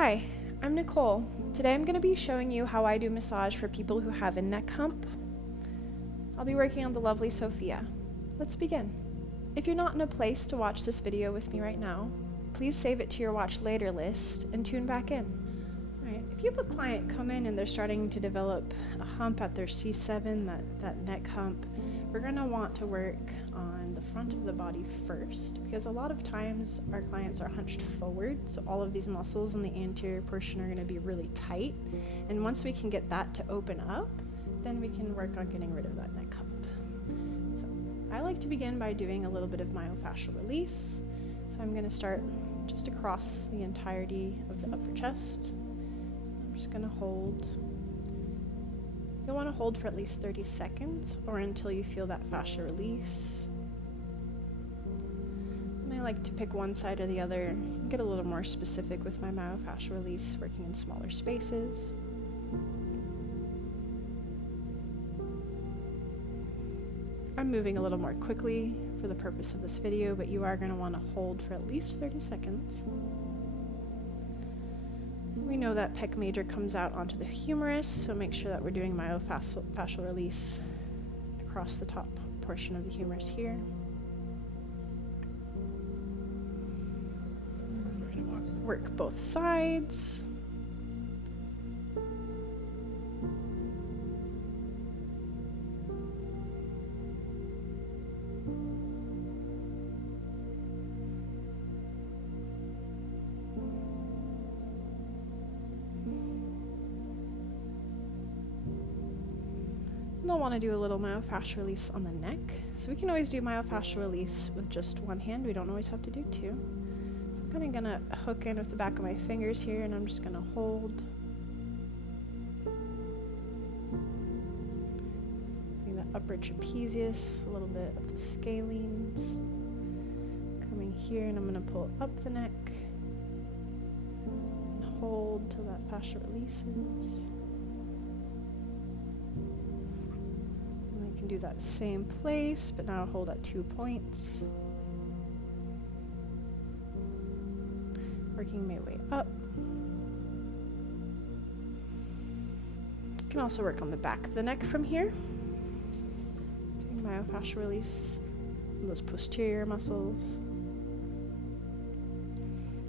Hi, I'm Nicole. Today I'm going to be showing you how I do massage for people who have a neck hump. I'll be working on the lovely Sophia. Let's begin. If you're not in a place to watch this video with me right now, please save it to your watch later list and tune back in. Alright, if you have a client come in and they're starting to develop a hump at their C7, that neck hump, we're going to want to work on the front of the body first, because a lot of times our clients are hunched forward, so all of these muscles in the anterior portion are going to be really tight, and once we can get that to open up, then we can work on getting rid of that neck hump. So I like to begin by doing a little bit of myofascial release, so I'm going to start just across the entirety of the upper chest. I'm just going to hold. You'll want to hold for at least 30 seconds or until you feel that fascia release. And I like to pick one side or the other and get a little more specific with my myofascial release, working in smaller spaces. I'm moving a little more quickly for the purpose of this video, but you are going to want to hold for at least 30 seconds. We know that pec major comes out onto the humerus, so make sure that we're doing myofascial release across the top portion of the humerus here. We're going to work both sides. I'll want to do a little myofascial release on the neck. So we can always do myofascial release with just one hand. We don't always have to do two. So I'm kind of going to hook in with the back of my fingers here, and I'm just going to hold. Bring the upper trapezius, a little bit of the scalenes. Coming here, and I'm going to pull up the neck. And hold till that fascia releases. Can do that same place, but now hold at 2 points. Working my way up. Can also work on the back of the neck from here. Doing myofascial release on those posterior muscles.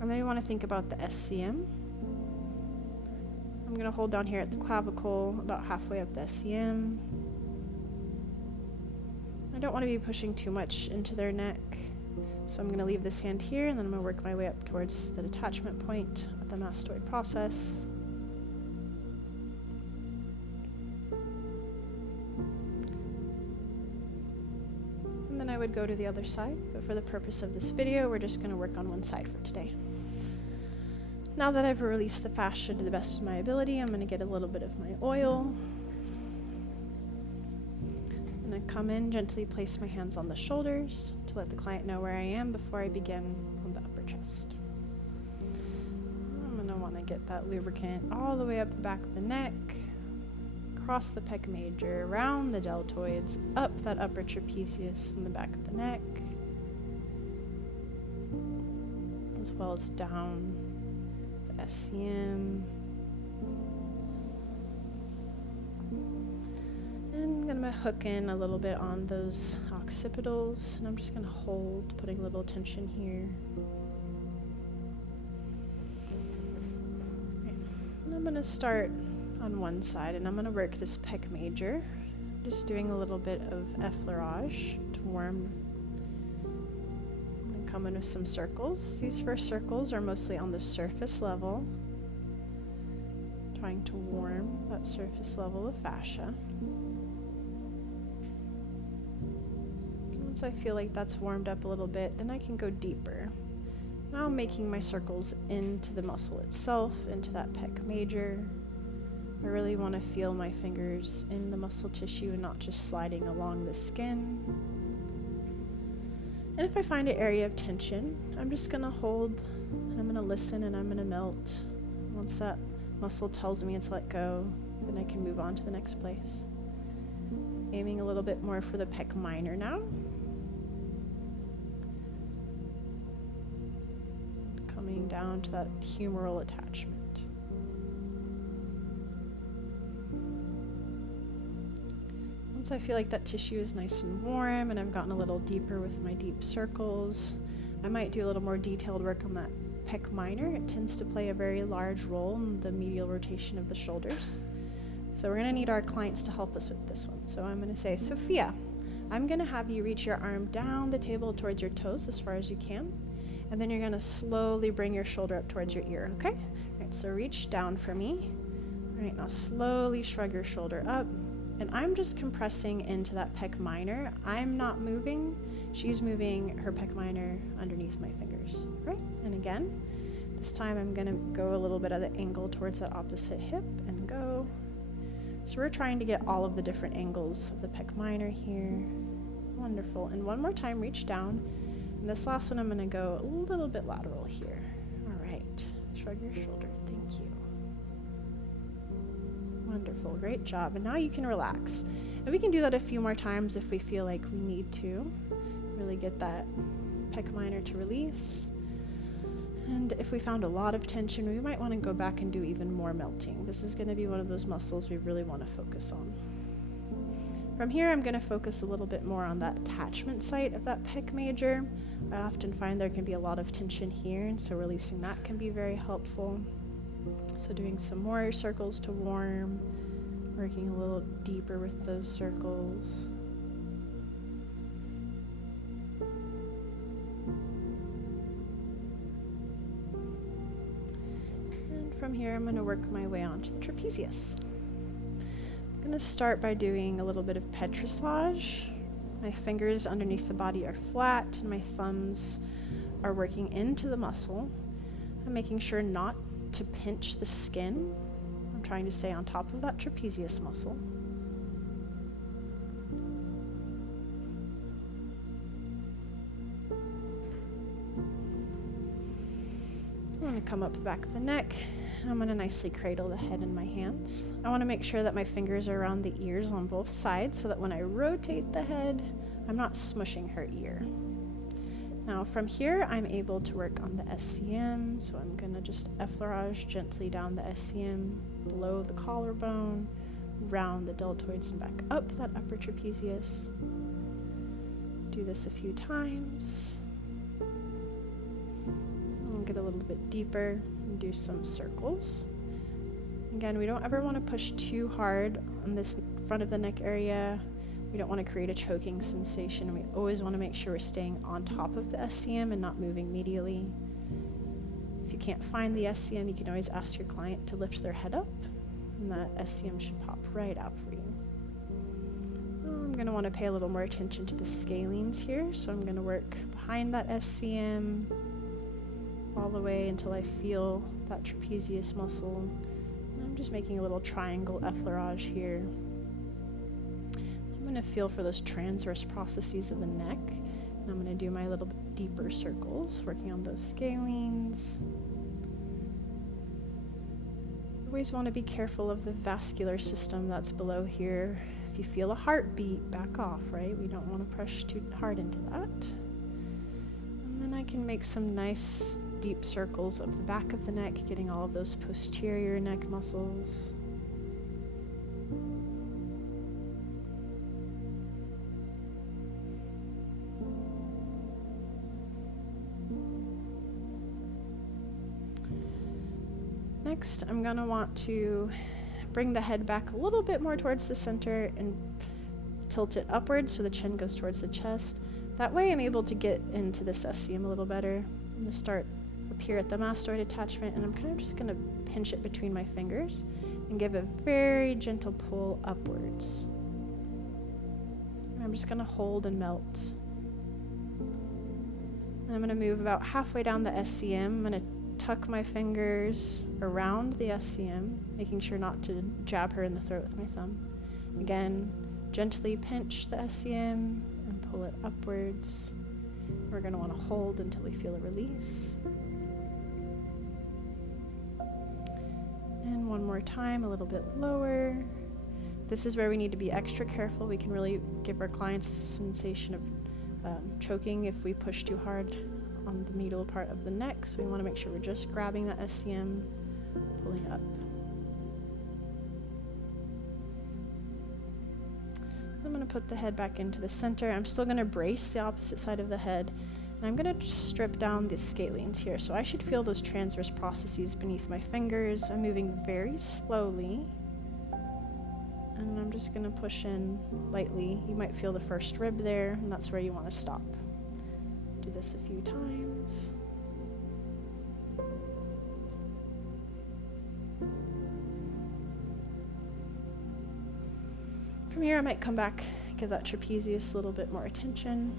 And then you want to think about the SCM. I'm going to hold down here at the clavicle, about halfway up the SCM. I don't want to be pushing too much into their neck, so I'm going to leave this hand here, and then I'm going to work my way up towards the detachment point of the mastoid process. And then I would go to the other side, but for the purpose of this video, we're just going to work on one side for today. Now that I've released the fascia to the best of my ability, I'm going to get a little bit of my oil. I'm going to come in, gently place my hands on the shoulders to let the client know where I am before I begin on the upper chest. I'm going to want to get that lubricant all the way up the back of the neck, across the pec major, around the deltoids, up that upper trapezius in the back of the neck, as well as down the SCM. I'm going to hook in a little bit on those occipitals, and I'm just going to hold, putting a little tension here. Right. And I'm going to start on one side, and I'm going to work this pec major, just doing a little bit of effleurage to warm. I'm going to come in with some circles. These first circles are mostly on the surface level, trying to warm that surface level of fascia. Once I feel like that's warmed up a little bit, then I can go deeper. Now I'm making my circles into the muscle itself, into that pec major. I really want to feel my fingers in the muscle tissue and not just sliding along the skin. And if I find an area of tension, I'm just going to hold, and I'm going to listen, and I'm going to melt. Once that muscle tells me it's let go, then I can move on to the next place. Aiming a little bit more for the pec minor now. Coming down to that humeral attachment. Once I feel like that tissue is nice and warm and I've gotten a little deeper with my deep circles, I might do a little more detailed work on that pec minor. It tends to play a very large role in the medial rotation of the shoulders. So we're going to need our clients to help us with this one. So I'm going to say, Sophia, I'm going to have you reach your arm down the table towards your toes as far as you can. And then you're going to slowly bring your shoulder up towards your ear, okay? All right, so reach down for me. All right, now slowly shrug your shoulder up. And I'm just compressing into that pec minor. I'm not moving. She's moving her pec minor underneath my fingers, right? And again, this time I'm gonna go a little bit at the angle towards that opposite hip and go. So we're trying to get all of the different angles of the pec minor here. Wonderful. And one more time, reach down. And this last one, I'm gonna go a little bit lateral here. All right, shrug your shoulder, thank you. Wonderful, great job. And now you can relax. And we can do that a few more times if we feel like we need to. Really get that pec minor to release. And if we found a lot of tension, we might want to go back and do even more melting. This is going to be one of those muscles we really want to focus on. From here, I'm going to focus a little bit more on that attachment site of that pec major. I often find there can be a lot of tension here, and so releasing that can be very helpful. So doing some more circles to warm, working a little deeper with those circles. And from here, I'm going to work my way onto the trapezius. I'm going to start by doing a little bit of petrissage. My fingers underneath the body are flat, and my thumbs are working into the muscle. I'm making sure not to pinch the skin. I'm trying to stay on top of that trapezius muscle. I'm going to come up the back of the neck. I'm going to nicely cradle the head in my hands. I want to make sure that my fingers are around the ears on both sides so that when I rotate the head, I'm not smushing her ear. Now from here, I'm able to work on the SCM, so I'm going to just effleurage gently down the SCM, below the collarbone, round the deltoids and back up that upper trapezius. Do this a few times. I'll get a little bit deeper and do some circles. Again, we don't ever want to push too hard on this front of the neck area. We don't want to create a choking sensation. We always want to make sure we're staying on top of the SCM and not moving medially. If you can't find the SCM, you can always ask your client to lift their head up, and that SCM should pop right out for you. I'm going to want to pay a little more attention to the scalenes here, so I'm going to work behind that SCM all the way until I feel that trapezius muscle. And I'm just making a little triangle effleurage here. I'm going to feel for those transverse processes of the neck, and I'm going to do my little bit deeper circles, working on those scalenes. Always want to be careful of the vascular system that's below here. If you feel a heartbeat, back off, right? We don't want to push too hard into that. And then I can make some nice deep circles of the back of the neck, getting all of those posterior neck muscles. Next, I'm going to want to bring the head back a little bit more towards the center and tilt it upwards so the chin goes towards the chest. That way I'm able to get into this SCM a little better. I'm going to start up here at the mastoid attachment, and I'm kind of just going to pinch it between my fingers and give a very gentle pull upwards. And I'm just going to hold and melt. And I'm going to move about halfway down the SCM. I'm going to tuck my fingers around the SCM, making sure not to jab her in the throat with my thumb. Again, gently pinch the SCM and pull it upwards. We're going to want to hold until we feel a release. And one more time, a little bit lower. This is where we need to be extra careful. We can really give our clients a sensation of choking if we push too hard on the middle part of the neck, so we want to make sure we're just grabbing that SCM, pulling up. I'm going to put the head back into the center. I'm still going to brace the opposite side of the head, and I'm going to strip down the scalenes here. So I should feel those transverse processes beneath my fingers. I'm moving very slowly, and I'm just going to push in lightly. You might feel the first rib there, and that's where you want to stop. Do this a few times. From here, I might come back, give that trapezius a little bit more attention.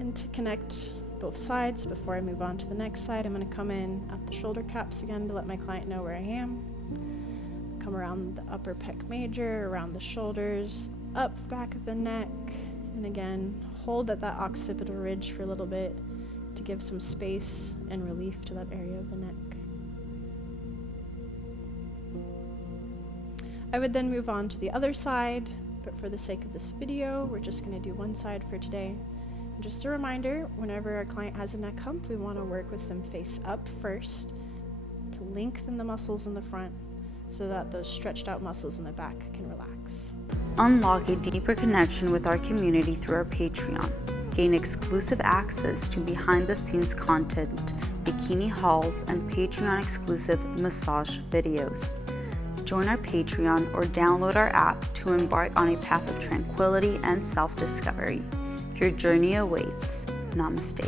And to connect both sides, before I move on to the next side, I'm going to come in at the shoulder caps again to let my client know where I am. Come around the upper pec major, around the shoulders, up the back of the neck, and again, hold at that occipital ridge for a little bit to give some space and relief to that area of the neck. I would then move on to the other side, but for the sake of this video, we're just going to do one side for today. And just a reminder, whenever our client has a neck hump, we want to work with them face up first to lengthen the muscles in the front so that those stretched out muscles in the back can relax. Unlock a deeper connection with our community through our Patreon. Gain exclusive access to behind-the-scenes content, bikini hauls, and Patreon-exclusive massage videos. Join our Patreon or download our app to embark on a path of tranquility and self-discovery. Your journey awaits. Namaste.